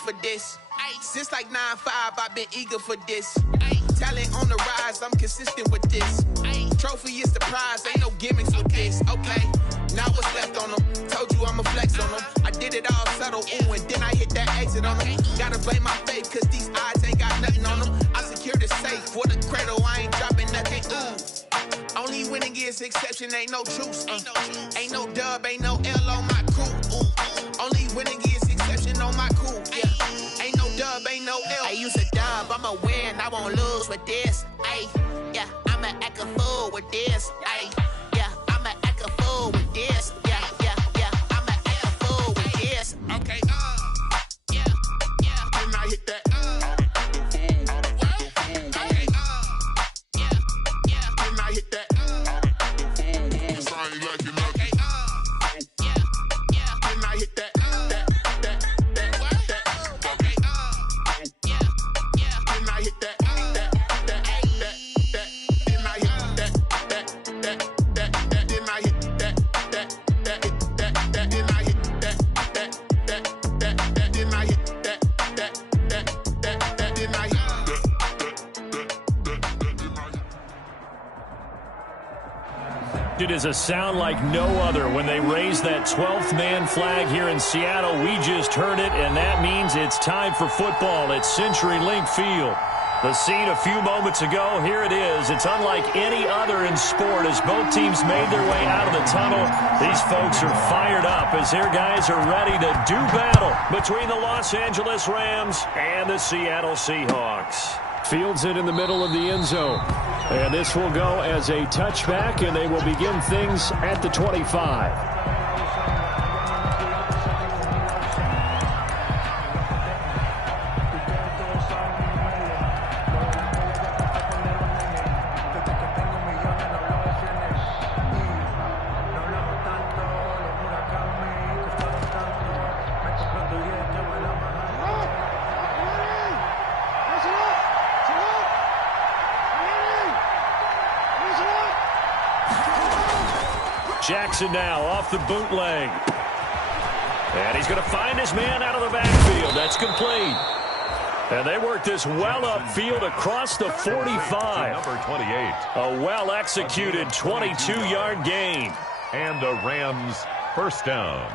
for this. Since like 9-5, I've been eager for this. Talent on the rise, I'm consistent with this. Trophy is the prize, ain't no gimmicks with this. Okay, now what's left on them? Told you I'ma flex on them. I did it all subtle, ooh, and then I hit that exit on them. Gotta blame my faith, cause these odds ain't got nothing on them. I secure the safe for the cradle, I ain't dropping nothing, ooh. Only winning is exception, ain't no truce. Ain't no dub, ain't no L on my crew. Ooh. Only winning is exception on my crew. Yeah. Ain't no dub, ain't no L. I use a dub, I'ma win, I won't lose with this. Ay, yeah, I'ma act a fool with this. Ay, yeah, I'ma act a fool with this. Yeah, yeah, yeah, I'ma act a fool with this. Okay, yeah, yeah. Then I hit that. Okay, yeah, yeah. Then I hit that. It is a sound like no other when they raise that 12th man flag here in Seattle. We just heard it, and that means it's time for football at CenturyLink Field. The scene a few moments ago, here it is. It's unlike any other in sport as both teams made their way out of the tunnel. These folks are fired up as their guys are ready to do battle between the Los Angeles Rams and the Seattle Seahawks. Fields it in the middle of the end zone. And this will go as a touchback, and they will begin things at the 25. Jackson now off the bootleg. And he's going to find his man out of the backfield. That's complete. And they work this well upfield across the 45. Number 28. A well-executed 22-yard gain. And the Rams first down.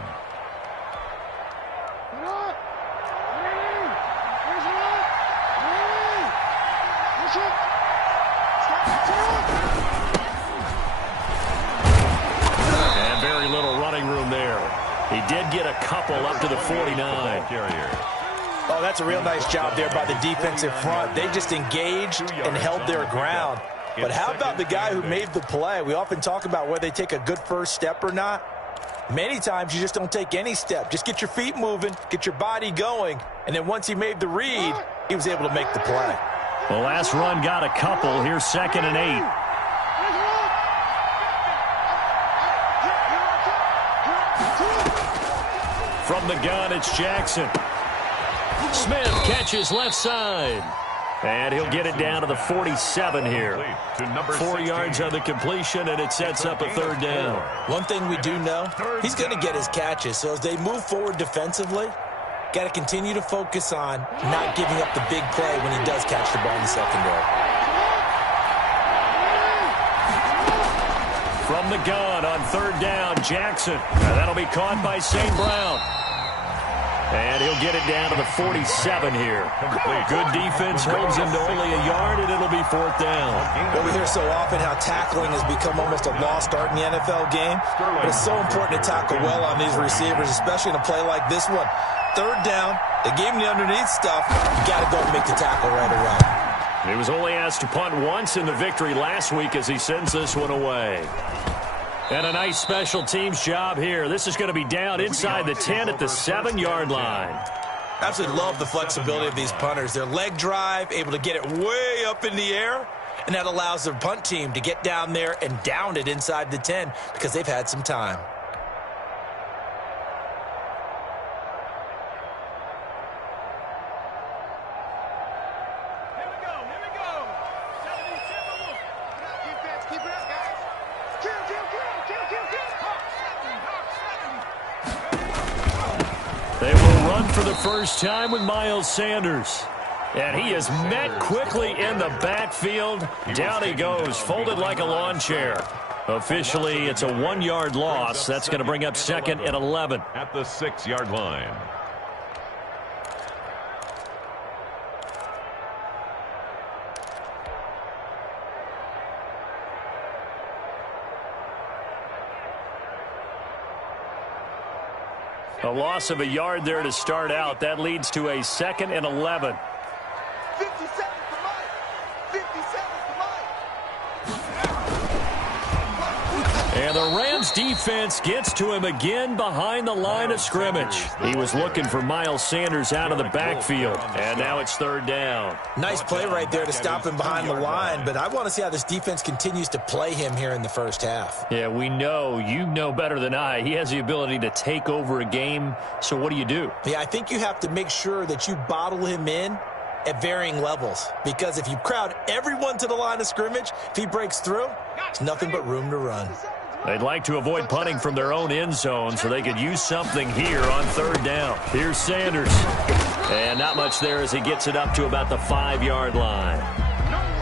Very little running room there. He did get a couple up to the 49. Oh, that's a real nice job there by the defensive front. They just engaged and held their ground. But how about the guy who made the play? We often talk about whether they take a good first step or not. Many times you just don't take any step. Just get your feet moving, get your body going, and then once he made the read, he was able to make the play. The last run got a couple. Here's 2nd and 8. From the gun, it's Jackson. Smith catches left side. And he'll get it down to the 47 here. 4 yards on the completion, and it sets up a 3rd down. One thing we do know, he's going to get his catches. So as they move forward defensively, got to continue to focus on not giving up the big play when he does catch the ball in the secondary. From the gun on 3rd down, Jackson. And that'll be caught by St. Brown. And he'll get it down to the 47 here. Good defense holds him to only a yard, and it'll be 4th down. Well, we hear so often how tackling has become almost a lost art in the NFL game. But it's so important to tackle well on these receivers, especially in a play like this one. 3rd down, they gave him the underneath stuff. You got to go and make the tackle right away. He was only asked to punt once in the victory last week as he sends this one away. And a nice special teams job here. This is going to be down inside the 10 at the 7-yard line. Absolutely love the flexibility of these punters. Their leg drive, able to get it way up in the air, and that allows their punt team to get down there and down it inside the 10 because they've had some time. for the first time with Miles Sanders. And he is met quickly in the backfield. Down he goes, folded like a lawn chair. Officially, it's a 1-yard loss. That's going to bring up 2nd and 11. At the 6-yard line. A loss of a yard there to start out. That leads to a 2nd and 11. 50 seconds to Mike. 50 seconds to Mike. And the Rams defense gets to him again behind the line of scrimmage. He was looking for Miles Sanders out of the backfield. And now it's 3rd down. Nice play right there to stop him behind the line, but I want to see how this defense continues to play him here in the first half. Yeah, we know. You know better than I. He has the ability to take over a game. So what do you do? Yeah, I think you have to make sure that you bottle him in at varying levels, because if you crowd everyone to the line of scrimmage, if he breaks through, there's nothing but room to run. They'd like to avoid punting from their own end zone, so they could use something here on 3rd down. Here's Sanders. And not much there as he gets it up to about the 5-yard line.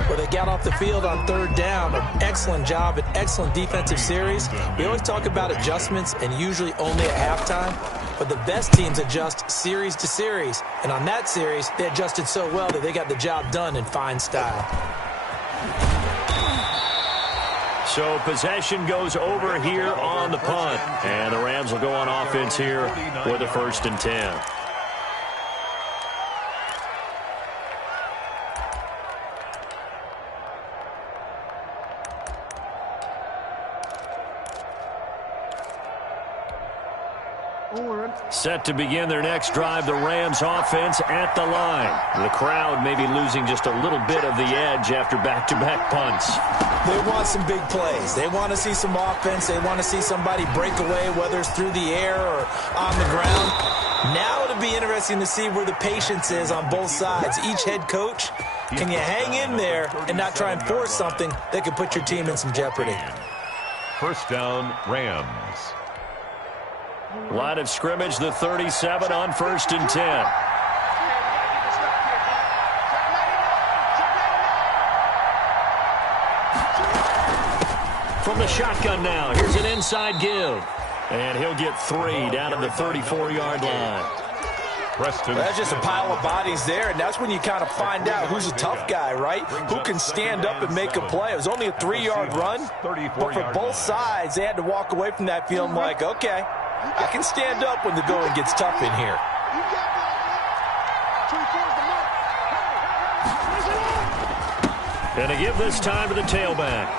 Well, they got off the field on 3rd down. An excellent job, an excellent defensive series. We always talk about adjustments, and usually only at halftime. But the best teams adjust series to series. And on that series, they adjusted so well that they got the job done in fine style. So possession goes over here on the punt. And the Rams will go on offense here with a 1st and 10. Set to begin their next drive, the Rams offense at the line. The crowd may be losing just a little bit of the edge after back-to-back punts. They want some big plays. They want to see some offense. They want to see somebody break away, whether it's through the air or on the ground. Now it'll be interesting to see where the patience is on both sides. Each head coach, can you hang in there and not try and force something that could put your team in some jeopardy? 1st down, Rams. Line of scrimmage, the 37 on 1st and 10. From the shotgun now, here's an inside give. And he'll get 3 down to the 34-yard line. Preston. That's just a pile of bodies there, and that's when you kind of find out who's a tough guy, right? Who can stand up and make a play. It was only a 3-yard run, but for both sides, they had to walk away from that feeling like, okay, I can stand up when the going gets tough in here. And to give this time to the tailback.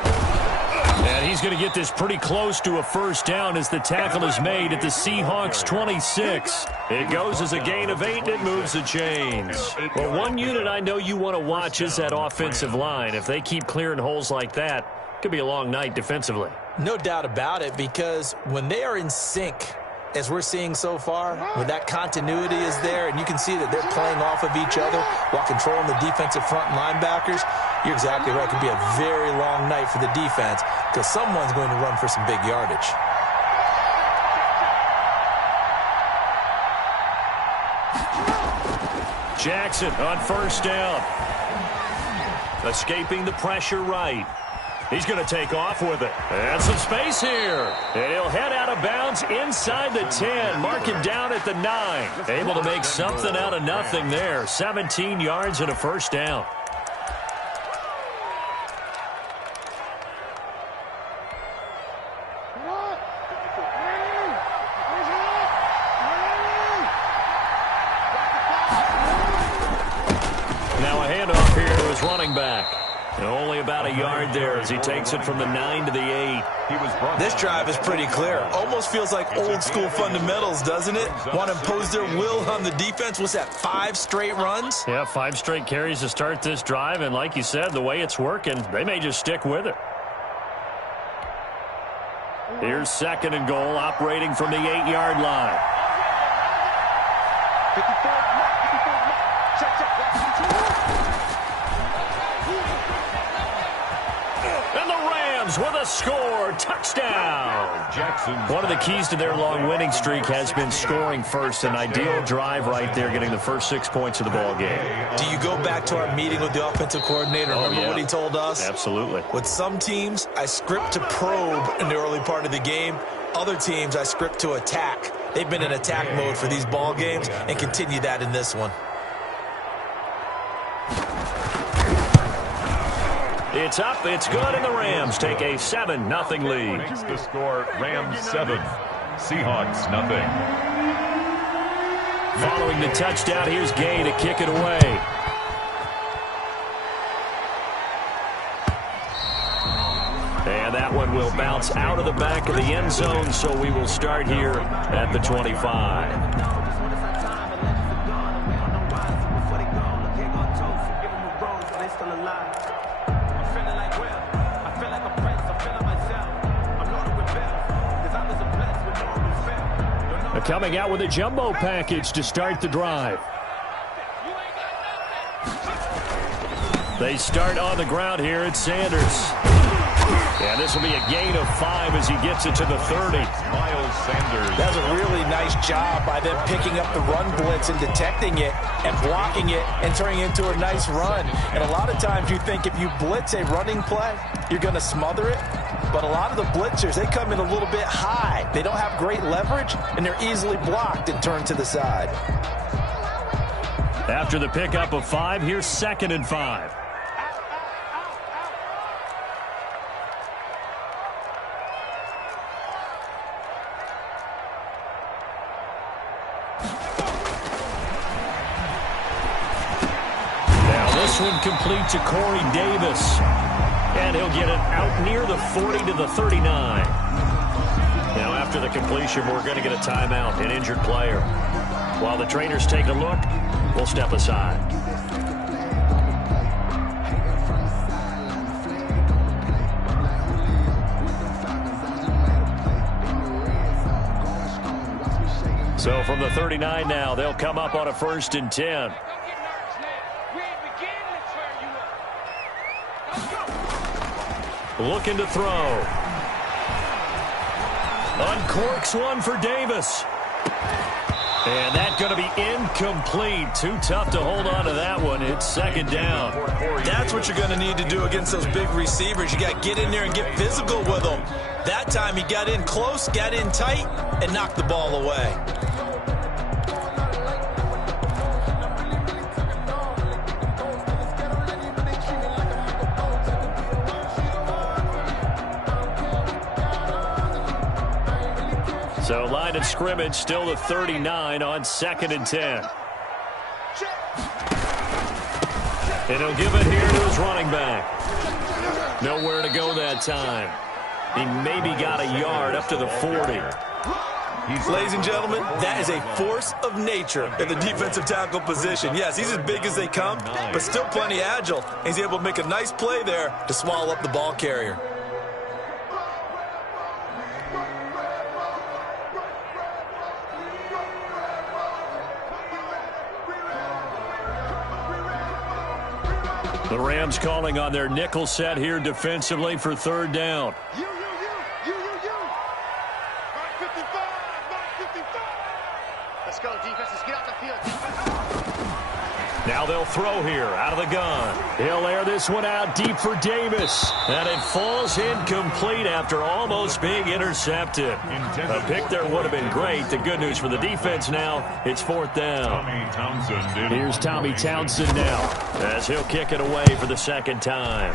And he's going to get this pretty close to a 1st down as the tackle is made at the Seahawks 26. It goes as a gain of 8, and it moves the chains. Well, one unit I know you want to watch is that offensive line. If they keep clearing holes like that, it could be a long night defensively. No doubt about it, because when they are in sync, as we're seeing so far, when that continuity is there and you can see that they're playing off of each other while controlling the defensive front linebackers, you're exactly right. It could be a very long night for the defense because someone's going to run for some big yardage. Jackson on 1st down. Escaping the pressure right. He's going to take off with it. And some space here. And he'll head out of bounds inside the 10. Mark him down at the 9. Able to make something out of nothing there. 17 yards and a 1st down. Now a handoff here to his running back. And only about a yard there as he takes it from the 9 to the 8. This drive is pretty clear. Almost feels like old school fundamentals, doesn't it? Want to impose their will on the defense. What's that, 5 straight runs? Yeah, 5 straight carries to start this drive. And like you said, the way it's working, they may just stick with it. Here's 2nd and goal, operating from the 8-yard line. Rams with a score. Touchdown. Jackson. One of the keys to their long winning streak has been scoring first. An ideal drive right there, getting the first 6 points of the ball game. Do you go back to our meeting with the offensive coordinator? Remember what he told us? Absolutely. With some teams, I script to probe in the early part of the game. Other teams, I script to attack. They've been in attack mode for these ball games and continue that in this one. It's up, it's good, and the Rams take a 7-0 lead. Makes the score Rams 7, Seahawks nothing. Following the touchdown, here's Gay to kick it away. And that one will bounce out of the back of the end zone, so we will start here at the 25. Coming out with a jumbo package to start the drive. They start on the ground here at Sanders. And this will be a gain of 5 as he gets it to the 30. Miles Sanders. That's a really nice job by them picking up the run blitz and detecting it and blocking it and turning it into a nice run. And a lot of times you think if you blitz a running play, you're going to smother it. But a lot of the blitzers, they come in a little bit high. They don't have great leverage, and they're easily blocked and turned to the side. After the pickup of 5, here's 2nd and 5. Now this one complete to Corey Davis. And he'll get it out near the 40 to the 39. Now, after the completion, we're going to get a timeout, an injured player. While the trainers take a look, we'll step aside. So from the 39 now, they'll come up on a 1st and 10. Looking to throw. Uncorks one for Davis. And that's going to be incomplete. Too tough to hold on to that one. It's 2nd down. That's what you're going to need to do against those big receivers. You got to get in there and get physical with them. That time he got in close, got in tight, and knocked the ball away. So line of scrimmage still the 39 on 2nd and 10. And he'll give it here to his running back. Nowhere to go that time. He maybe got a yard up to the 40. Ladies and gentlemen, that is a force of nature in the defensive tackle position. Yes, he's as big as they come, but still plenty agile. He's able to make a nice play there to swallow up the ball carrier. The Rams calling on their nickel set here defensively for 3rd down. You. Mark 55. Let's go, defense. Let's get out the field, defense. Now they'll throw here out of the gun. He'll air this one out deep for Davis. And it falls incomplete after almost being intercepted. A pick there would have been great. The good news for the defense now, it's 4th down. Here's Tommy Townsend now as he'll kick it away for the 2nd time.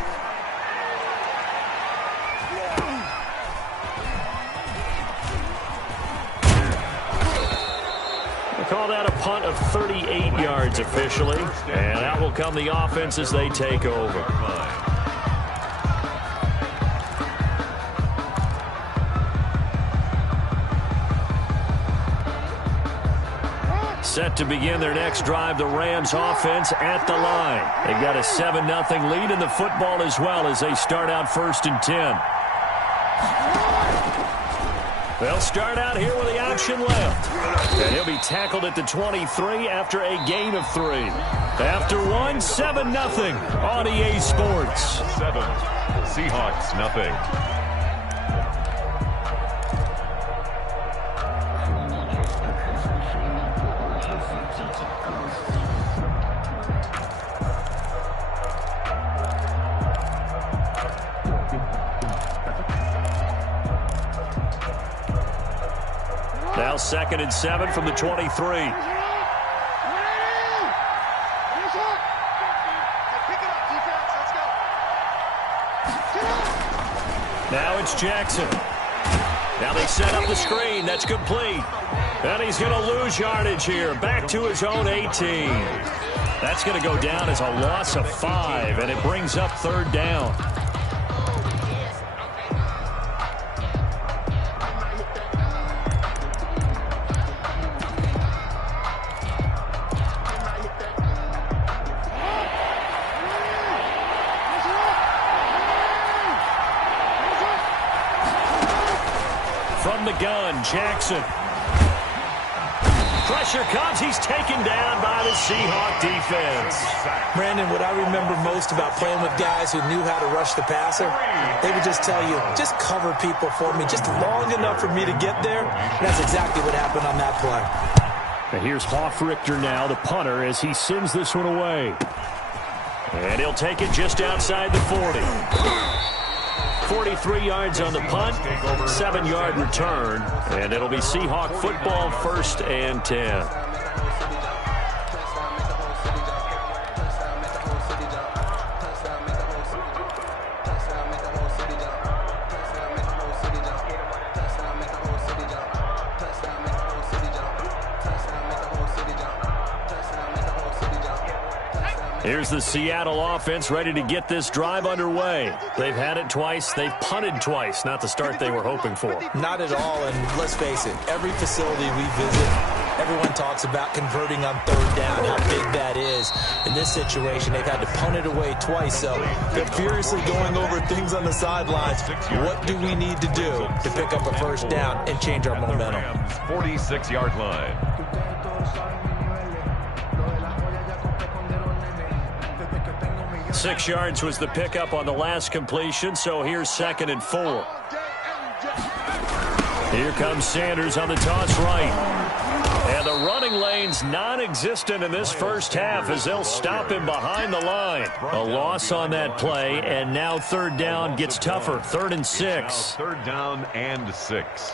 Call that a punt of 38 yards officially. And out will come the offense as they take over. Set to begin their next drive, the Rams offense at the line. They've got a 7-0 lead in the football as well as they start out 1st and 10. They'll start out here with the option left. And he'll be tackled at the 23 after a gain of 3. After 1, 7-0 on EA Sports. Seahawks nothing. Now 2nd and 7 from the 23. Now it's Jackson. Now they set up the screen. That's complete. And he's going to lose yardage here. Back to his own 18. That's going to go down as a loss of 5, and it brings up 3rd down. From the gun, Jackson. Pressure comes. He's taken down by the Seahawk defense. Brandon, what I remember most about playing with guys who knew how to rush the passer, they would just tell you, just cover people for me, just long enough for me to get there. And that's exactly what happened on that play. And here's Hoffrichter now, the punter, as he sends this one away. And he'll take it just outside the 40. 43 yards on the punt, 7-yard return, and it'll be Seahawk football, 1st and 10. Here's the Seattle offense ready to get this drive underway. They've had it twice. They've punted twice. Not the start they were hoping for. Not at all, and let's face it, every facility we visit, everyone talks about converting on 3rd down, how big that is. In this situation, they've had to punt it away twice, so they're furiously going over things on the sidelines. What do we need to do to pick up a 1st down and change our momentum? 46-yard line. 6 yards was the pickup on the last completion, so here's 2nd and 4. Here comes Sanders on the toss right. And the running lane's non-existent in this first half as they'll stop him behind the line. A loss on that play, and now 3rd down gets tougher. 3rd and 6. 3rd down and 6.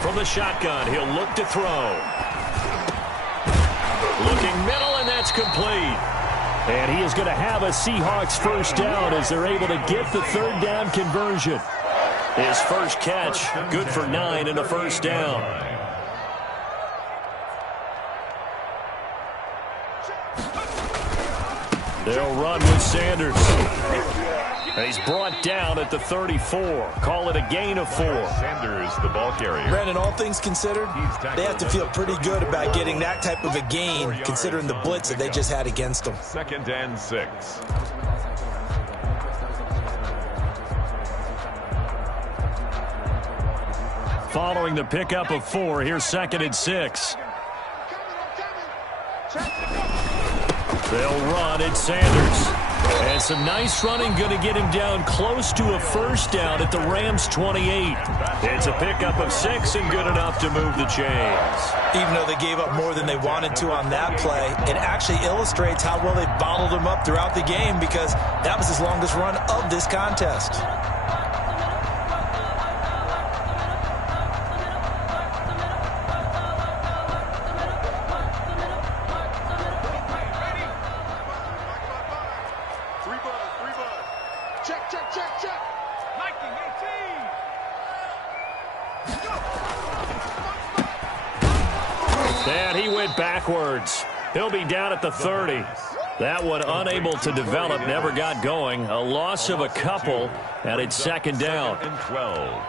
From the shotgun, he'll look to throw. Looking middle, and that's complete. And he is going to have a Seahawks 1st down as they're able to get the 3rd down conversion. His first catch, good for 9 and a 1st down. They'll run with Sanders. And he's brought down at the 34. Call it a gain of 4. Sanders, the ball carrier. Brandon, all things considered, they have to feel pretty good about getting that type of a gain, considering the blitz that they just had against them. 2nd and 6. Following the pickup of 4, here's 2nd and 6. They'll run at Sanders. And some nice running going to get him down close to a 1st down at the Rams' 28. It's a pickup of 6 and good enough to move the chains. Even though they gave up more than they wanted to on that play, it actually illustrates how well they bottled him up throughout the game because that was his longest run of this contest. And he went backwards. He'll be down at the 30. That one unable to develop, never got going. A loss of a couple, and it's 2nd down. 2nd and 12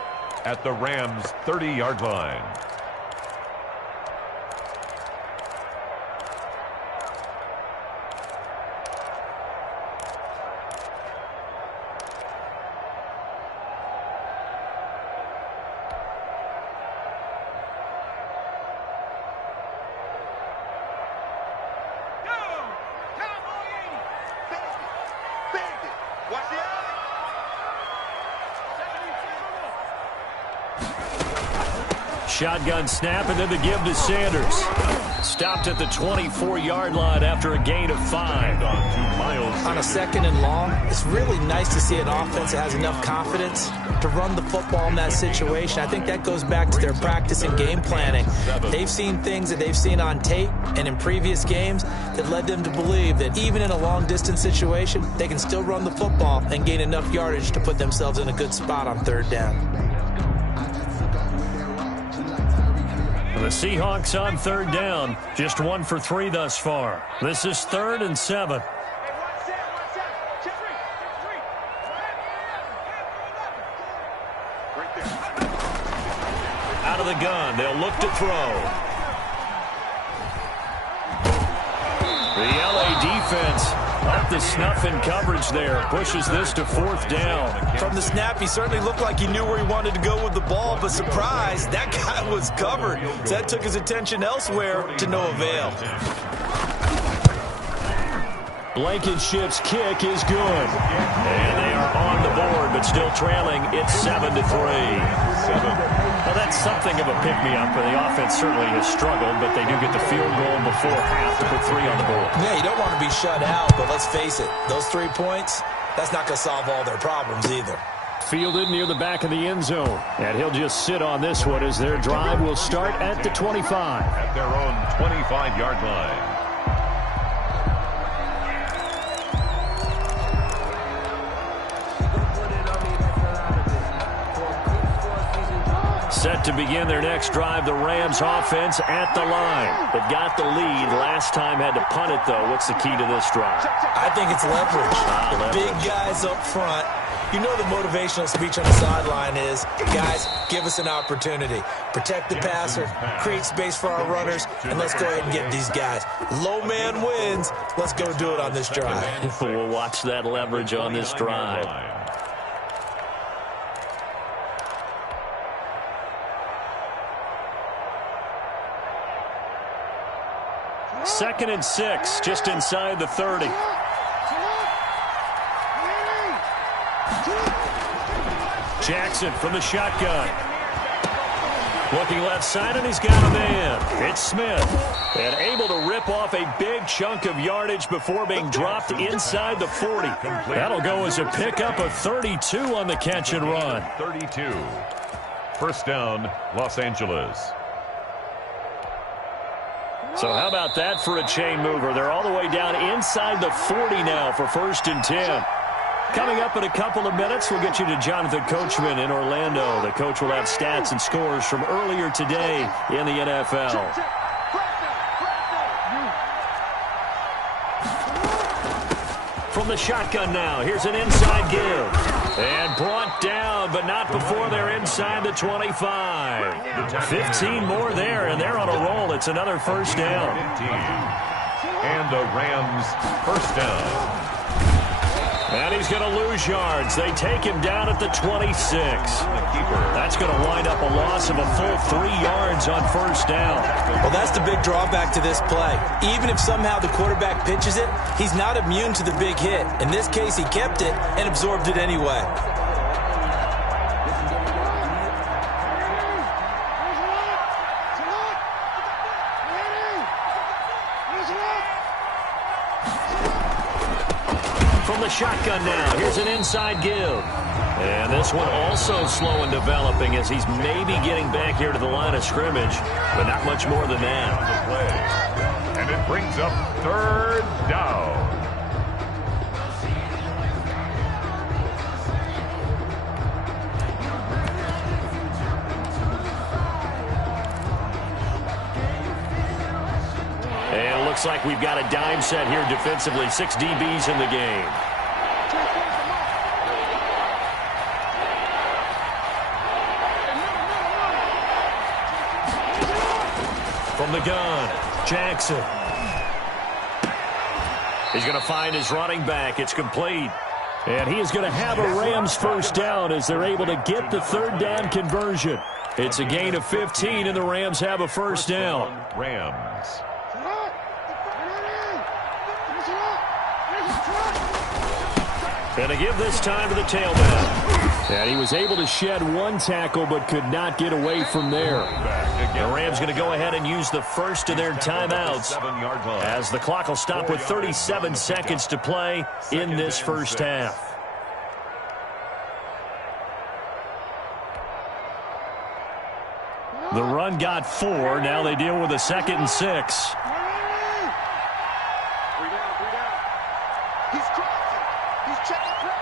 at the Rams' 30-yard line. shotgun snap and then the give to Sanders. Stopped at the 24-yard line after a gain of 5. On a 2nd and long, it's really nice to see an offense that has enough confidence to run the football in that situation. I think that goes back to their practice and game planning. They've seen things that they've seen on tape and in previous games that led them to believe that even in a long-distance situation, they can still run the football and gain enough yardage to put themselves in a good spot on 3rd down. The Seahawks on 3rd down, just 1 for 3 thus far. This is 3rd and 7. Out of the gun, they'll look to throw. The LA defense up to snuff in coverage there. Pushes this to 4th down. From the snap, he certainly looked like he knew where he wanted to go with the ball, but surprise, that guy was covered. So that took his attention elsewhere to no avail. Blankenship's kick is good. And they are on the board, but still trailing. It's 7-3. Well, that's something of a pick-me-up. The offense certainly has struggled, but they do get the field goal before half to put 3 on the board. Yeah, you don't want to be shut out, but let's face it, those 3 points, that's not going to solve all their problems either. Fielded near the back of the end zone. And he'll just sit on this one as their drive will start at the 25. At their own 25-yard line. Set to begin their next drive, the Rams offense at the line. They've got the lead. Last time had to punt it, though. What's the key to this drive? I think it's leverage. The big guys up front. You know the motivational speech on the sideline is, guys, give us an opportunity. Protect the passer, create space for our runners, and let's go ahead and get these guys. Low man wins. Let's go do it on this drive. We'll watch that leverage on this drive. 2nd and 6, just inside the 30. Jackson from the shotgun. Looking left side, and he's got a man. It's Smith. And able to rip off a big chunk of yardage before being dropped inside the 40. That'll go as a pickup of 32 on the catch and run. 32. First down, Los Angeles. So how about that for a chain mover? They're all the way down inside the 40 now for 1st and 10. Coming up in a couple of minutes, we'll get you to Jonathan Coachman in Orlando. The coach will have stats and scores from earlier today in the NFL. From the shotgun now, here's an inside give. And brought down, but not before they're inside the 25. 15 more there, and they're on a roll. It's another 1st down. 15. And the Rams first down. And he's going to lose yards. They take him down at the 26. That's going to wind up a loss of a full 3 yards on 1st down. Well, that's the big drawback to this play. Even if somehow the quarterback pitches it, he's not immune to the big hit. In this case, he kept it and absorbed it anyway. From the shotgun now, here's an inside give. And this one also slow in developing as he's maybe getting back here to the line of scrimmage, but not much more than that. And it brings up 3rd down. And it looks like we've got a dime set here defensively. 6 DBs in the game. From the gun, Jackson. He's going to find his running back. It's complete. And he is going to have a Rams 1st down as they're able to get the 3rd down conversion. It's a gain of 15, and the Rams have a 1st down. Rams. And to give this time to the tailback. And he was able to shed one tackle but could not get away from there. The Rams going to go ahead and use the first of their timeouts as the clock will stop with 37 seconds to play in this first half. The run got 4. Now they deal with a 2nd and 6. 3 down. He's crossing. He's checking play.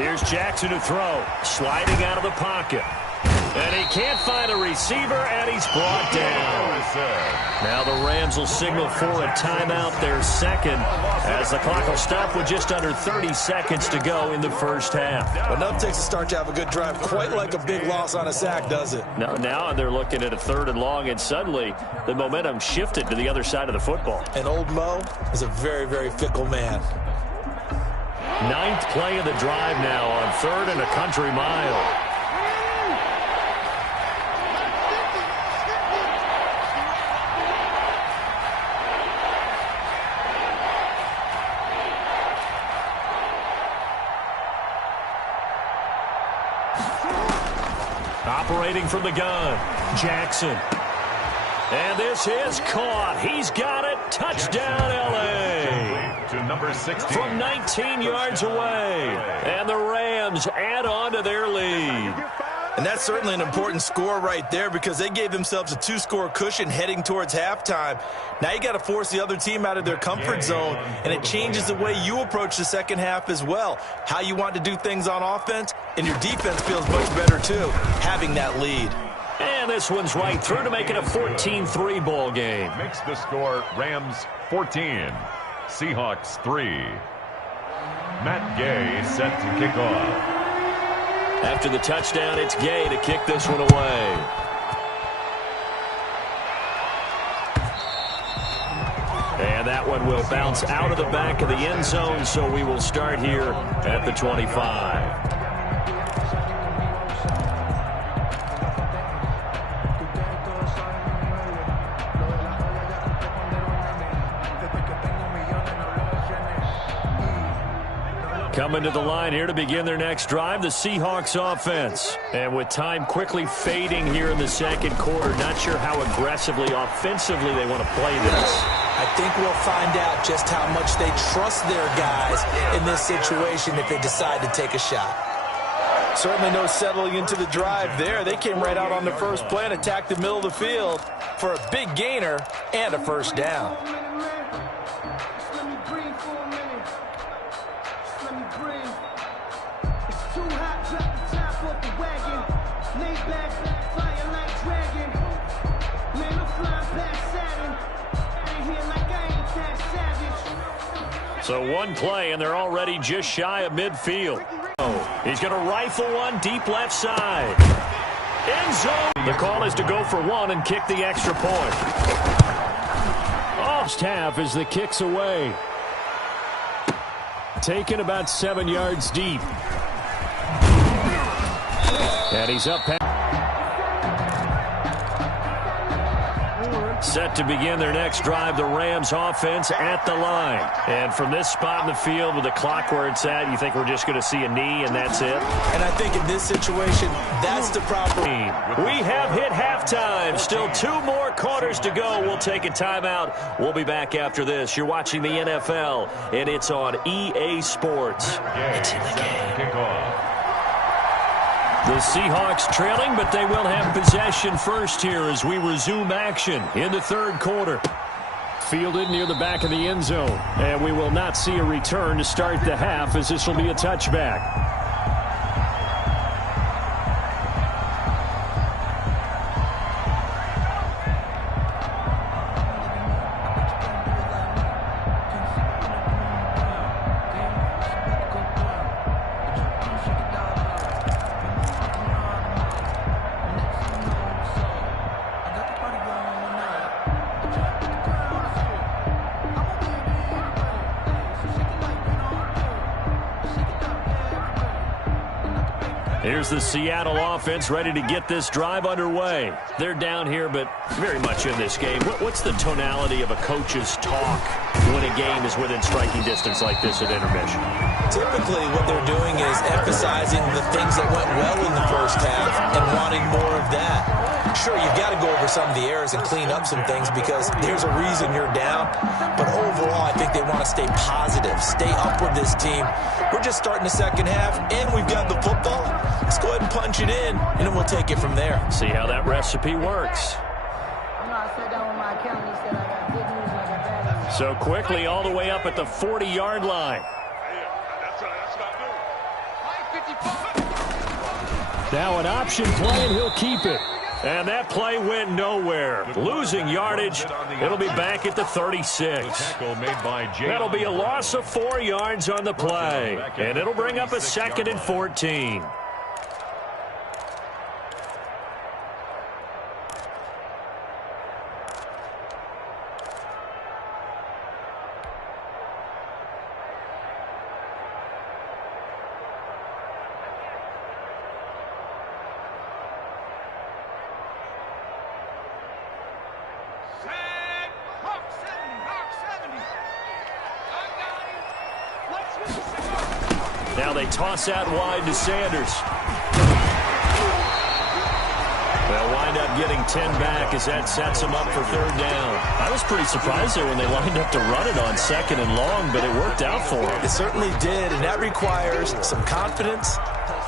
Here's Jackson to throw. Sliding out of the pocket. And he can't find a receiver, and he's brought down. Now the Rams will signal for a timeout, their second, as the clock will stop with just under 30 seconds to go in the first half. Well, enough takes a start to have a good drive. Quite like a big loss on a sack, does it? Now they're looking at a 3rd and long, and suddenly the momentum shifted to the other side of the football. And old Mo is a very, very fickle man. 9th play of the drive now on 3rd and a country mile. Operating from the gun, Jackson. And this is caught. He's got it. Touchdown, L.A. To number 16. From 19 yards away. And the Rams add on to their lead. And that's certainly an important score right there because they gave themselves a 2-score cushion heading towards halftime. Now you got to force the other team out of their comfort zone, and it changes the way you approach the second half as well. How you want to do things on offense, and your defense feels much better too, having that lead. And this one's right through to make it a 14-3 ball game. Makes the score Rams 14, Seahawks 3. Matt Gay set to kick off. After the touchdown, it's Gay to kick this one away. And that one will bounce out of the back of the end zone, so we will start here at the 25. Coming to the line here to begin their next drive, the Seahawks offense. And with time quickly fading here in the second quarter, not sure how aggressively, offensively they want to play this. I think we'll find out just how much they trust their guys in this situation if they decide to take a shot. Certainly no settling into the drive there. They came right out on the first play and attacked the middle of the field for a big gainer and a first down. So one play, and they're already just shy of midfield. He's going to rifle one deep left side. End zone. The call is to go for one and kick the extra point. Off half as the kick's away. Taken about 7 yards deep. And he's up. Set to begin their next drive, the Rams offense at the line. And from this spot in the field with the clock where it's at, you think we're just going to see a knee and that's it? And I think in this situation, that's the proper. We have hit halftime. Still 2 more quarters to go. We'll take a timeout. We'll be back after this. You're watching the NFL, and it's on EA Sports. It's in the game. The Seahawks trailing, but they will have possession first here as we resume action in the third quarter. Fielded near the back of the end zone, and we will not see a return to start the half as this will be a touchback. Here's the Seattle offense ready to get this drive underway. They're down here, but very much in this game. What's the tonality of a coach's talk when a game is within striking distance like this at intermission? Typically, what they're doing is emphasizing the things that went well in the first half and wanting more of that. Sure, you've got to go over some of the errors and clean up some things because there's a reason you're down. But overall, I think they want to stay positive, stay up with this team. We're just starting the second half, and we've got the football. Let's go ahead and punch it in, and then we'll take it from there. See how that recipe works. I sat down with my accountant. He said I got good news and I got bad news. So quickly all the way up at the 40-yard line. Now an option play, and he'll keep it. And that play went nowhere. Losing yardage. It'll be back at the 36. That'll be a loss of 4 yards on the play. And it'll bring up a 2nd and 14. Now they toss out wide to Sanders. They'll wind up getting 10 back as that sets them up for 3rd down. I was pretty surprised there when they lined up to run it on 2nd and long, but it worked out for them. It certainly did, and that requires some confidence,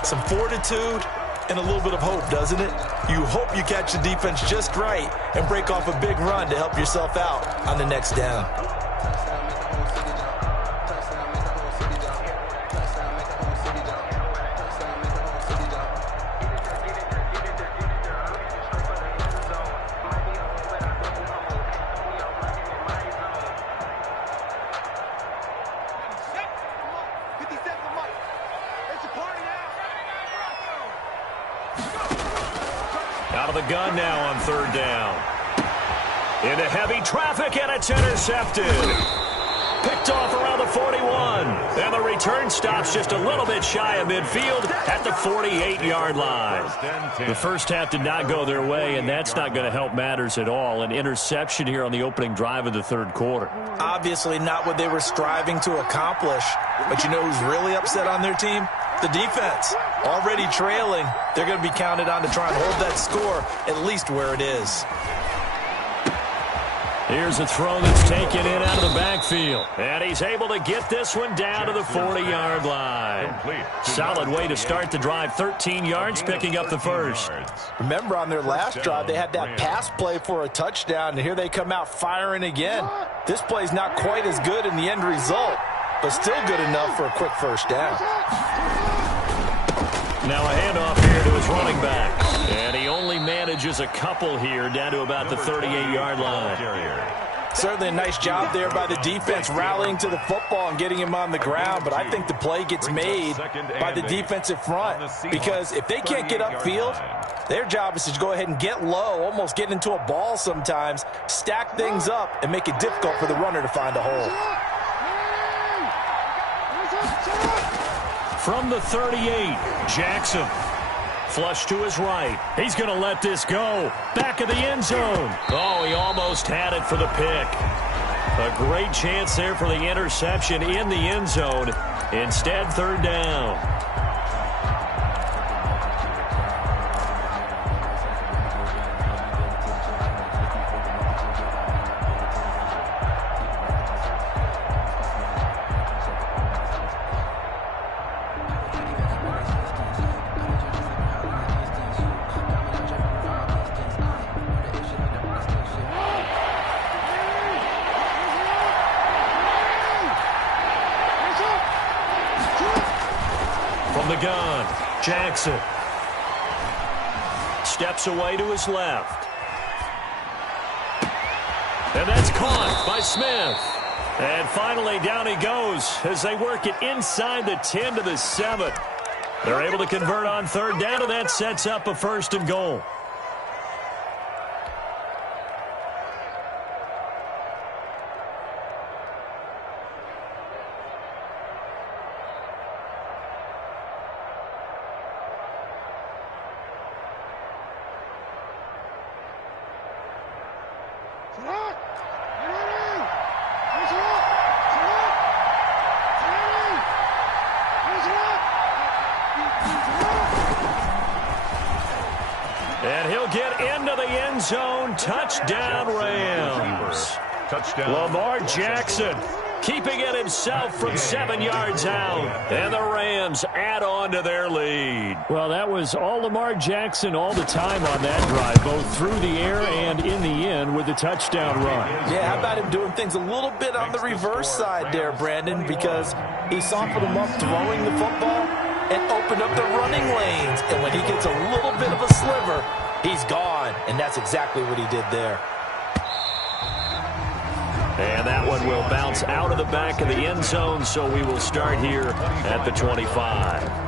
some fortitude, and a little bit of hope, doesn't it? You hope you catch the defense just right and break off a big run to help yourself out on the next down. Out of the gun now on 3rd down. Into heavy traffic, and it's intercepted. Picked off around the 41. And the return stops just a little bit shy of midfield at the 48-yard line. The first half did not go their way, and that's not going to help matters at all. An interception here on the opening drive of the 3rd quarter. Obviously not what they were striving to accomplish. But you know who's really upset on their team? The defense. Already trailing. They're going to be counted on to try and hold that score at least where it is. Here's a throw that's taken in out of the backfield. And he's able to get this one down to the 40-yard line. Solid way to start the drive. 13 yards, picking up the first. Remember on their last drive, they had that pass play for a touchdown, and here they come out firing again. This play's not quite as good in the end result, but still good enough for a quick first down. Now a handoff here to his running back. And he only manages a couple here down to about the 38-yard line. Certainly a nice job there by the defense rallying to the football and getting him on the ground, but I think the play gets made by the defensive front because if they can't get upfield, their job is to go ahead and get low, almost get into a ball sometimes, stack things up, and make it difficult for the runner to find a hole. From the 38, Jackson. Flush to his right. He's going to let this go. Back of the end zone. Oh, he almost had it for the pick. A great chance there for the interception in the end zone. Instead, 3rd down. From the gun, Jackson. Steps away to his left. And that's caught by Smith. And finally, down he goes as they work it inside the 10 to the 7. They're able to convert on 3rd down, and that sets up a 1st and goal. end zone. Touchdown, Rams. Touchdown. Lamar Jackson keeping it himself from 7 yards out. And the Rams add on to their lead. Well, that was all Lamar Jackson all the time on that drive, both through the air and in the end with the touchdown run. Yeah, how about him doing things a little bit on the reverse side there, Brandon, because he softened him up throwing the football and opened up the running lanes. And when he gets a little bit of a sliver, he's gone. And that's exactly what he did there. And that one will bounce out of the back of the end zone, so we will start here at the 25.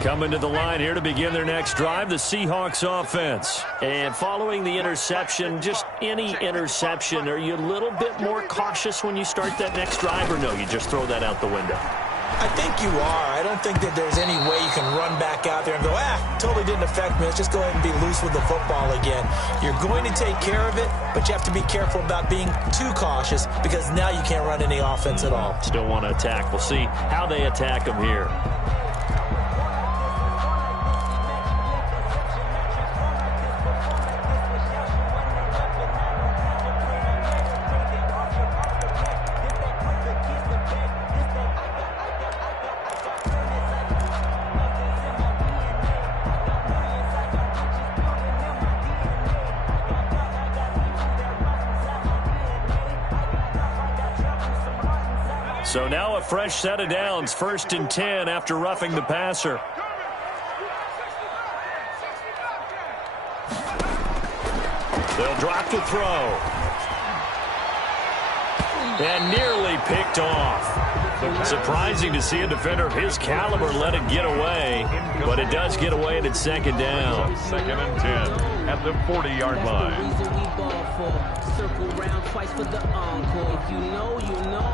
Coming to the line here to begin their next drive, the Seahawks offense. And following the interception, just any interception, are you a little bit more cautious when you start that next drive, or no, you just throw that out the window? I think you are. I don't think that there's any way you can run back out there and go, totally didn't affect me. Let's just go ahead and be loose with the football again. You're going to take care of it, but you have to be careful about being too cautious because now you can't run any offense at all. Still want to attack. We'll see how they attack them here. So now a fresh set of downs, 1st and 10 after roughing the passer. They'll drop the throw. And nearly picked off. Surprising to see a defender of his caliber let it get away, but it does get away and it's 2nd down. 2nd and 10 at the 40-yard line. Circle round twice for the encore. If you know, you know.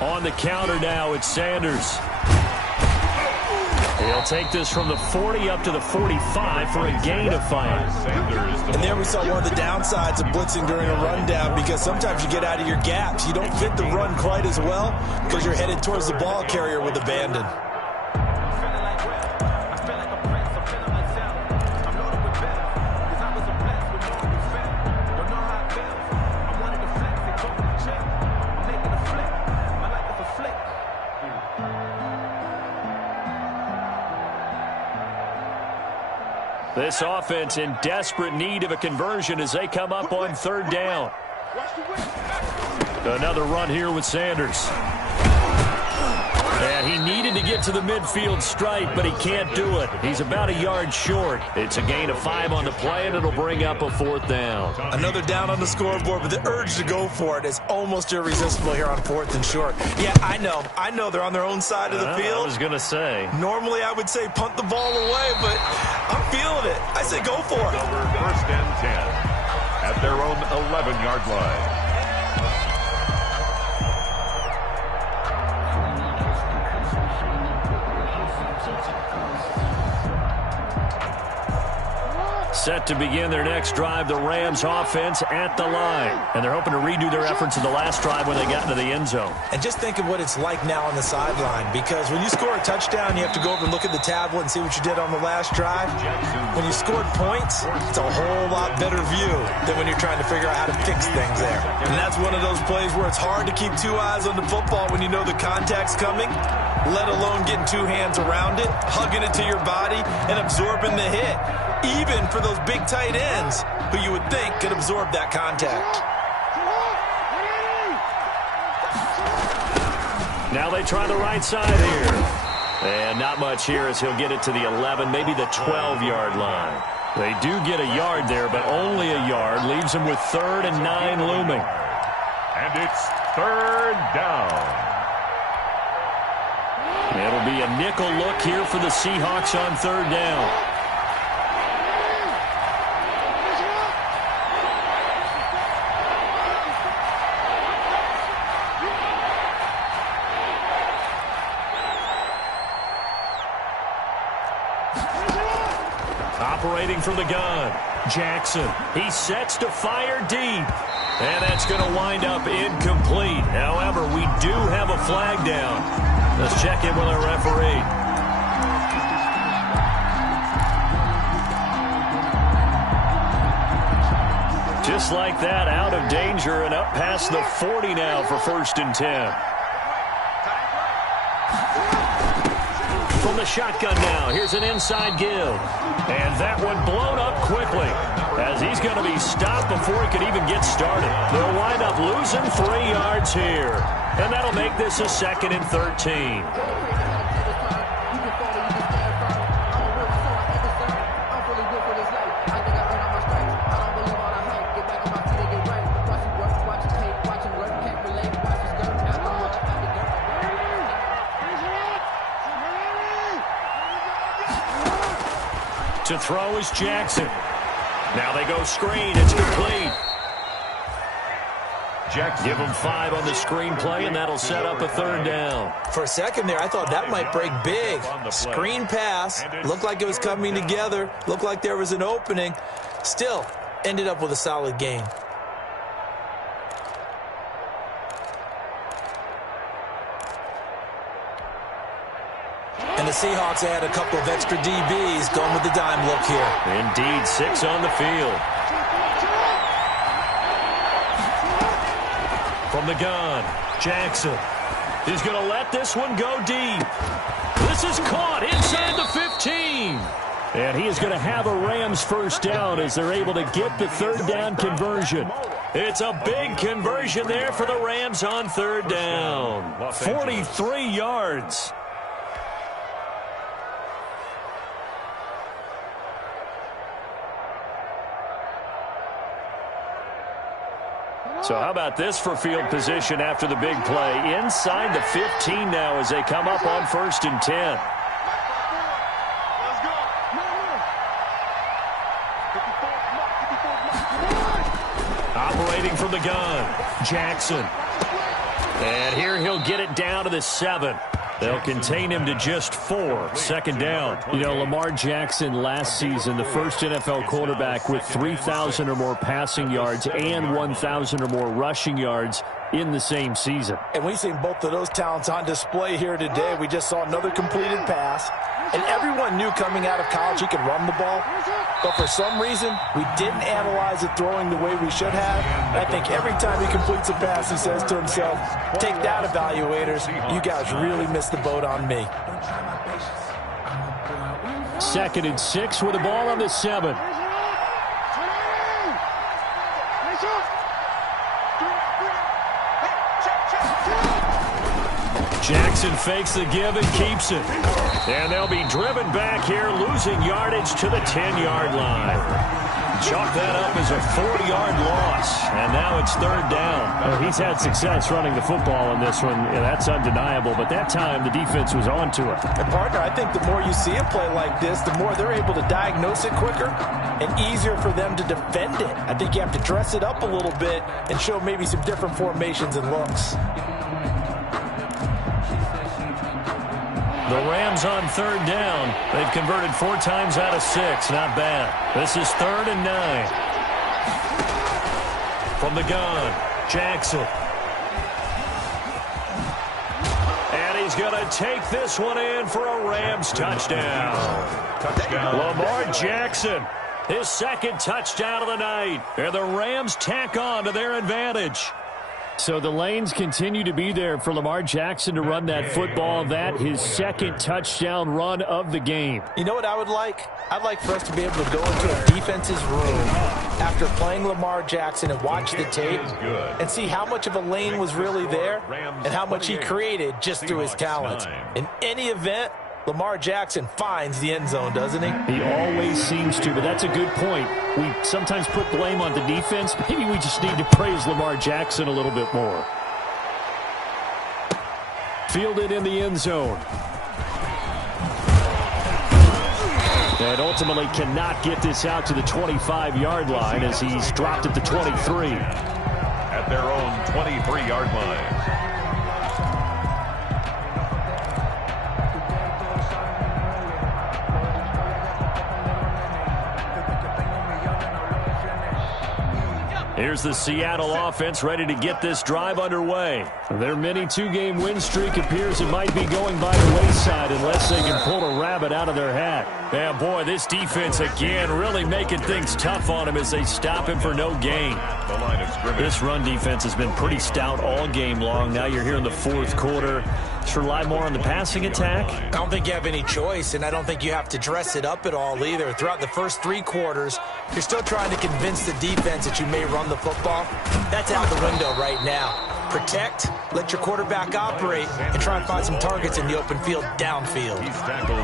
On the counter now, it's Sanders. He'll take this from the 40 up to the 45 for a gain of 5. And there we saw one of the downsides of blitzing during a rundown because sometimes you get out of your gaps. You don't fit the run quite as well because you're headed towards the ball carrier with abandon. This offense in desperate need of a conversion as they come up on 3rd down. Another run here with Sanders. And he needed to get to the midfield stripe, but he can't do it. He's about a yard short. It's a gain of 5 on the play, and it'll bring up a 4th down. Another down on the scoreboard, but the urge to go for it is almost irresistible here on 4th and short. Yeah, I know they're on their own side of the field. I was going to say. Normally, I would say punt the ball away, but I'm feeling it. I say go for it. 1st and 10 at their own 11-yard line. Set to begin their next drive, the Rams offense at the line. And they're hoping to redo their efforts in the last drive when they got into the end zone. And just think of what it's like now on the sideline, because when you score a touchdown, you have to go over and look at the tablet and see what you did on the last drive. When you scored points, it's a whole lot better view than when you're trying to figure out how to fix things there. And that's one of those plays where it's hard to keep 2 eyes on the football when you know the contact's coming, let alone getting 2 hands around it, hugging it to your body, and absorbing the hit. Even for those big tight ends who you would think could absorb that contact. Now they try the right side here. And not much here as he'll get it to the 11, maybe the 12-yard line. They do get a yard there, but only a yard. Leaves him with 3rd and 9 looming. And it's third down. It'll be a nickel look here for the Seahawks on third down. Operating from the gun, Jackson. He sets to fire deep. And that's going to wind up incomplete. However, we do have a flag down. Let's check in with our referee. Just like that, out of danger and up past the 40 now for 1st and 10. From the shotgun now, here's an inside give. And that one blown up quickly as he's going to be stopped before he could even get started. They'll wind up losing 3 yards here. And that'll make this a 2nd and 13. To throw is Jackson. Now they go screen. It's complete. Jackson. Give him 5 on the screen play, and that'll set up a 3rd down. For a second there, I thought that might break big. Screen pass. Looked like it was coming together. Looked like there was an opening. Still, ended up with a solid gain. And the Seahawks add a couple of extra DBs going with the dime look here. Indeed, 6 on the field. From the gun, Jackson. He's going to let this one go deep. This is caught inside the 15. And he is going to have a Rams 1st down as they're able to get the 3rd down conversion. It's a big conversion there for the Rams on 3rd down. 43 yards. So how about this for field position after the big play? Inside the 15 now as they come up on 1st and 10. Operating from the gun, Jackson. And here he'll get it down to the 7. They'll contain him to just 4. 2nd down. You know, Lamar Jackson last season, the first NFL quarterback with 3,000 or more passing yards and 1,000 or more rushing yards in the same season. And we've seen both of those talents on display here today. We just saw another completed pass. And everyone knew coming out of college he could run the ball. But for some reason, we didn't analyze it throwing the way we should have. I think every time he completes a pass, he says to himself, take that, evaluators. You guys really missed the boat on me. 2nd and 6 with the ball on the 7. Jackson fakes the give and keeps it. And they'll be driven back here, losing yardage to the 10-yard line. Chalk that up as a 40-yard loss. And now it's 3rd down. Well, he's had success running the football in this one. And that's undeniable. But that time, the defense was on to it. And, partner, I think the more you see a play like this, the more they're able to diagnose it quicker and easier for them to defend it. I think you have to dress it up a little bit and show maybe some different formations and looks. The Rams on 3rd down. They've converted 4 times out of 6. Not bad. This is 3rd and 9. From the gun, Jackson. And he's going to take this one in for a Rams touchdown. Lamar Jackson, his 2nd touchdown of the night. And the Rams tack on to their advantage. So the lanes continue to be there for Lamar Jackson to run that football. That his 2nd touchdown run of the game. You know what I would like? I'd like for us to be able to go into a defense's room after playing Lamar Jackson and watch the tape and see how much of a lane was really there and how much he created just through his talents. In any event, Lamar Jackson finds the end zone, doesn't he? He always seems to, but that's a good point. We sometimes put blame on the defense. Maybe we just need to praise Lamar Jackson a little bit more. Fielded in the end zone. And ultimately cannot get this out to the 25-yard line as he's dropped at the 23. At their own 23-yard line. Here's the Seattle offense ready to get this drive underway. Their mini two-game win streak appears it might be going by the wayside unless they can pull a rabbit out of their hat. Yeah, boy, this defense again really making things tough on him as they stop him for no gain. The line of scrimmage. This run defense has been pretty stout all game long. Now you're here in the fourth quarter. Just rely more on the passing attack. I don't think you have any choice, and I don't think you have to dress it up at all either. Throughout the first 3 quarters, you're still trying to convince the defense that you may run the football. That's out the window right now. Protect, let your quarterback operate, and try and find some targets in the open field downfield.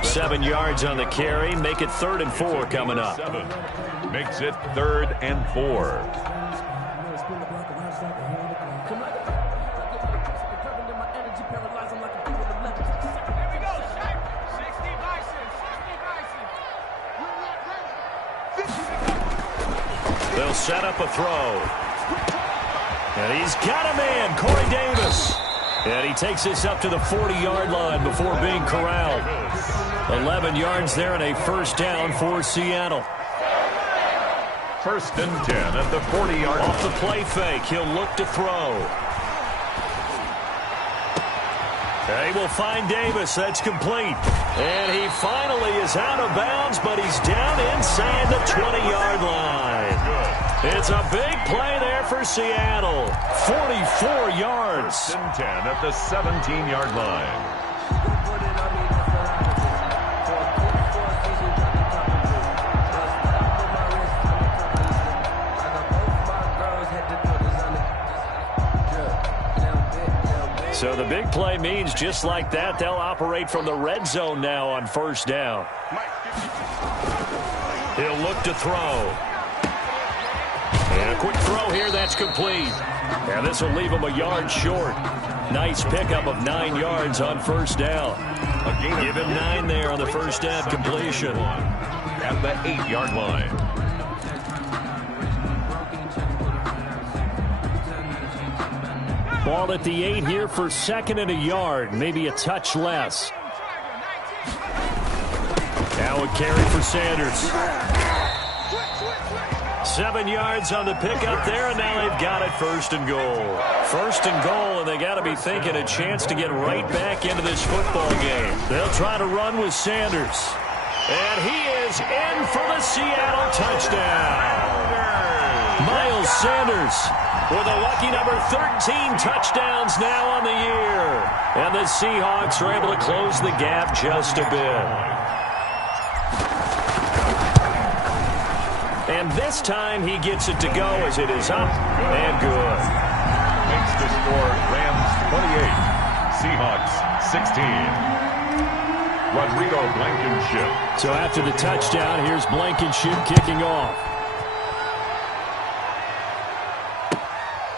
7 yards on the carry. Make it 3rd and 4 coming up. Makes it 3rd and 4. They'll set up a throw. And he's got a man, Corey Davis. And he takes this up to the 40-yard line before being corralled. 11 yards there and a first down for Seattle. 1st and 10 at the 40-yard line. Off the play fake, he'll look to throw. They will find Davis. That's complete. And he finally is out of bounds, but he's down inside the 20-yard line. It's a big play there for Seattle. 44 yards. 1st and 10 at the 17-yard line. So the big play means just like that, they'll operate from the red zone now on 1st down. He'll look to throw. And a quick throw here, that's complete. And this will leave him a yard short. Nice pickup of 9 yards on 1st down. Give him 9 there on the 1st down completion. At the 8-yard line. Ball at the 8 here for 2nd and a yard, maybe a touch less. Now a carry for Sanders. 7 yards on the pickup there, and now they've got it 1st and goal. 1st and goal, and they got to be thinking a chance to get right back into this football game. They'll try to run with Sanders. And he is in for the Seattle touchdown. Miles Sanders with a lucky number 13 touchdowns now on the year. And the Seahawks are able to close the gap just a bit. And this time he gets it to go as it is up and good. Makes the score Rams 28, Seahawks 16. Rodrigo Blankenship. So after the touchdown, here's Blankenship kicking off.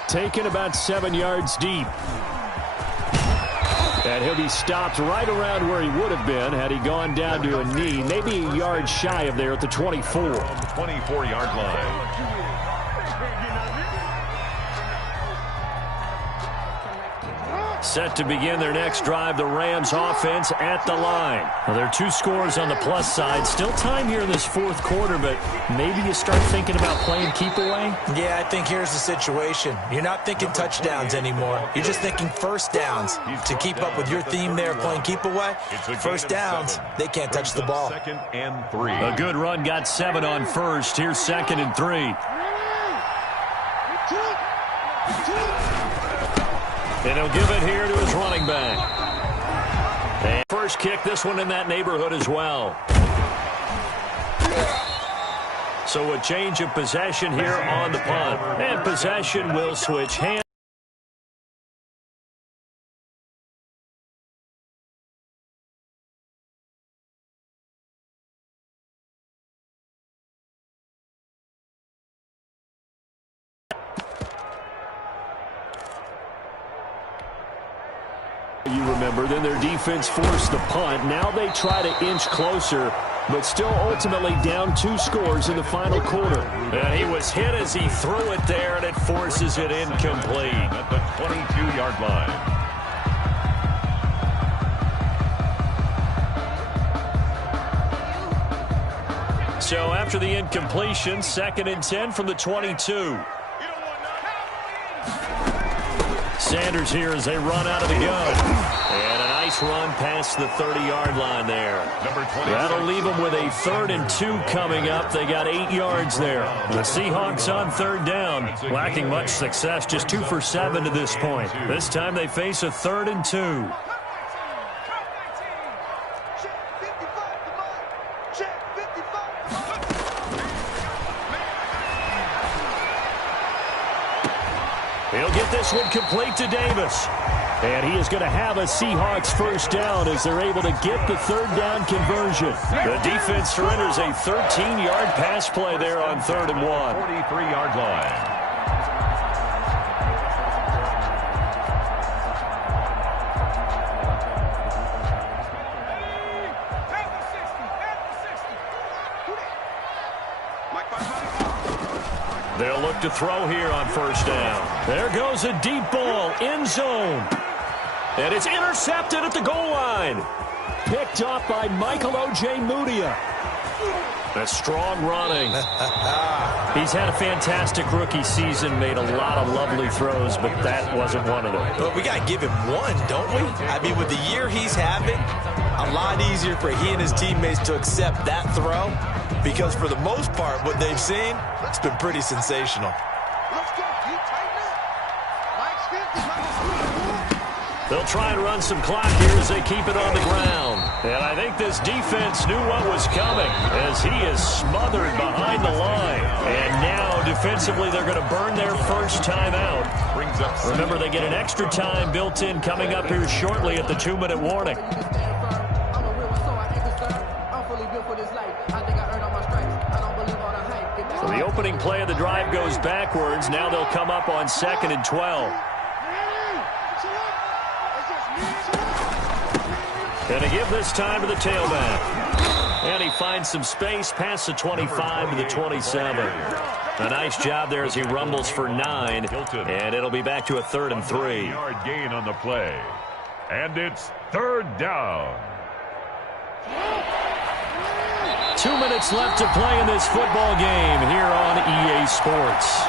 Taken about 7 yards deep. And he'll be stopped right around where he would have been had he gone down to a knee, maybe a yard shy of there at the 24. 24-yard line. Set to begin their next drive, the Rams offense at the line. Well, there are 2 scores on the plus side. Still time here in this 4th quarter, but maybe you start thinking about playing keep away? Yeah, I think here's the situation. You're not thinking touchdowns anymore. You're just thinking 1st downs. To keep up with your theme there, playing keep away, 1st downs, they can't touch the ball. 2nd and 3. A good run got 7 on 1st. Here's 2nd and 3. And he'll give it here to his running back. And first kick, this one in that neighborhood as well. So a change of possession here on the punt. And possession will switch hands. You remember, then their defense forced the punt. Now they try to inch closer, but still ultimately down 2 scores in the final quarter. And he was hit as he threw it there, and it forces it incomplete. At the 22-yard line. So after the incompletion, 2nd and 10 from the 22. Sanders here as they run out of the gun. And a nice run past the 30-yard line there. That'll leave them with a 3rd and 2 coming up. They got 8 yards there. The Seahawks on 3rd down, lacking much success, just 2 for 7 to this point. This time they face a 3rd and 2. He'll get this one complete to Davis. And he is going to have a Seahawks first down as they're able to get the 3rd down conversion. The defense surrenders a 13-yard pass play there on 3rd and 1. 43-yard line. They'll look to throw here on 1st down. There goes a deep ball, end zone. And it's intercepted at the goal line. Picked off by Michael O.J. Mudia. That's strong running. He's had a fantastic rookie season, made a lot of lovely throws, but that wasn't one of them. But we got to give him one, don't we? I mean, with the year he's having, a lot easier for he and his teammates to accept that throw, because for the most part, what they've seen, it's been pretty sensational. Let's go. You tighten up. Mike's 50. They'll try and run some clock here as they keep it on the ground. And I think this defense knew what was coming as he is smothered behind the line. And now defensively they're going to burn their first time out. Remember, they get an extra time built in coming up here shortly at the 2-minute warning. So the opening play of the drive goes backwards. Now they'll come up on 2nd and 12. Going to give this time to the tailback. And he finds some space past the 25 to the 27. A nice job there as he rumbles for 9. And it'll be back to a 3rd and 3. Yard gain on the play. And it's 3rd down. 2 minutes left to play in this football game here on EA Sports.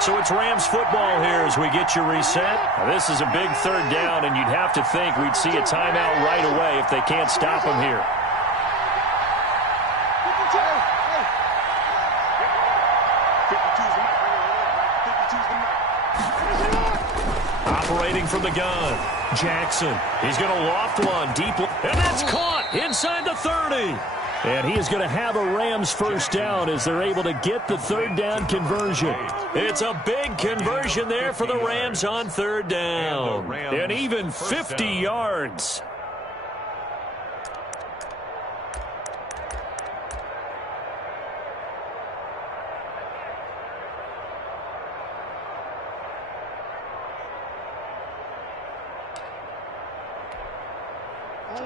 So it's Rams football here as we get you reset. Now, this is a big 3rd down, and you'd have to think we'd see a timeout right away if they can't stop them here. Operating from the gun, Jackson. He's going to loft one deep, and that's caught inside the 30. And he is going to have a Rams first down as they're able to get the 3rd down conversion. It's a big conversion there for the Rams on 3rd down. And even 50 yards.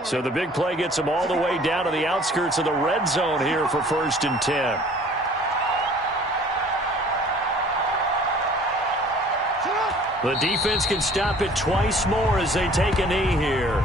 So the big play gets them all the way down to the outskirts of the red zone here for 1st and 10. The defense can stop it twice more as they take a knee here.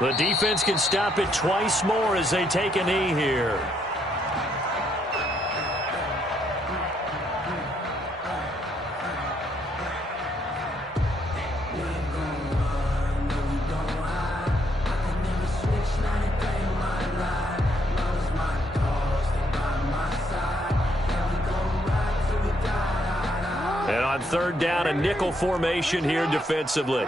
The defense can stop it twice more as they take a knee here. On third down, a nickel formation here defensively.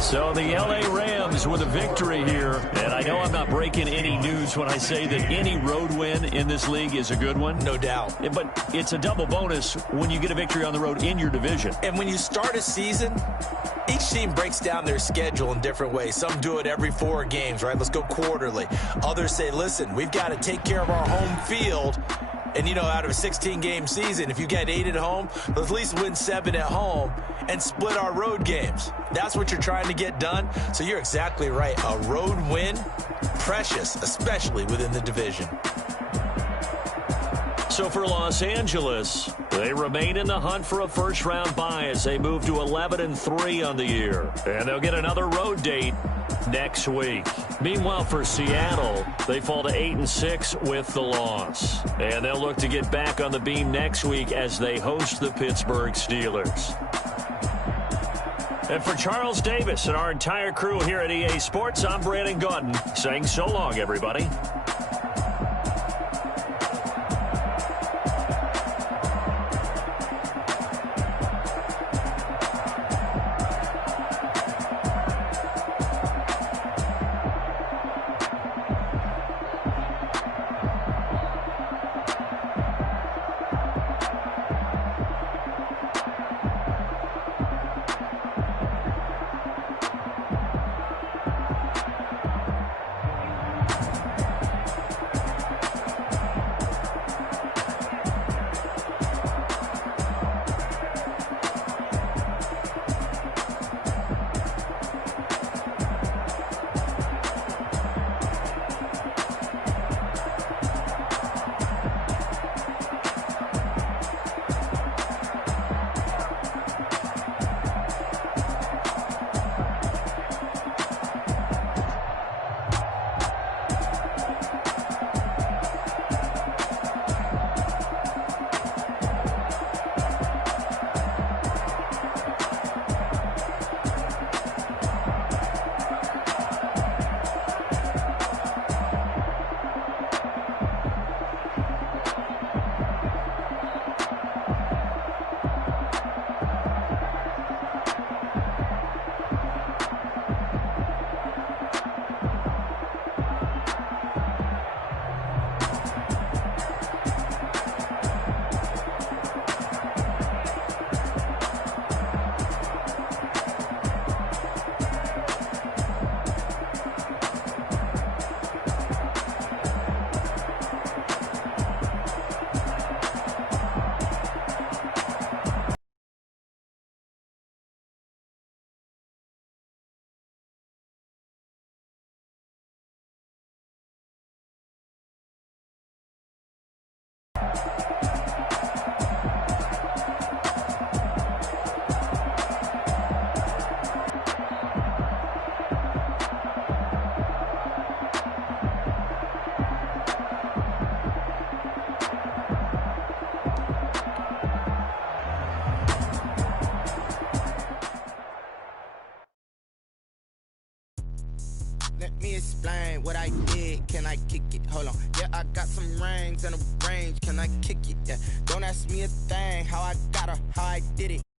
So the L.A. Rams with a victory here. And I know I'm not breaking any news when I say that any road win in this league is a good one. No doubt. But it's a double bonus when you get a victory on the road in your division. And when you start a season, each team breaks down their schedule in different ways. Some do it every 4 games, right? Let's go quarterly. Others say, listen, we've got to take care of our home field. And, you know, out of a 16-game season, if you get 8 at home, let's at least win 7 at home and split our road games. That's what you're trying to get done. So you're exactly right. A road win, precious, especially within the division. So for Los Angeles, they remain in the hunt for a first-round bye as they move to 11-3 on the year. And they'll get another road date next week. Meanwhile, for Seattle, they fall to 8-6 with the loss. And they'll look to get back on the beam next week as they host the Pittsburgh Steelers. And for Charles Davis and our entire crew here at EA Sports, I'm Brandon Gaudin saying so long, everybody. Let me explain what I did. Can I kick it? Hold on. Yeah, I got some rings and a range. Can I kick it? Yeah. Don't ask me a thing. How I got her, how I did it.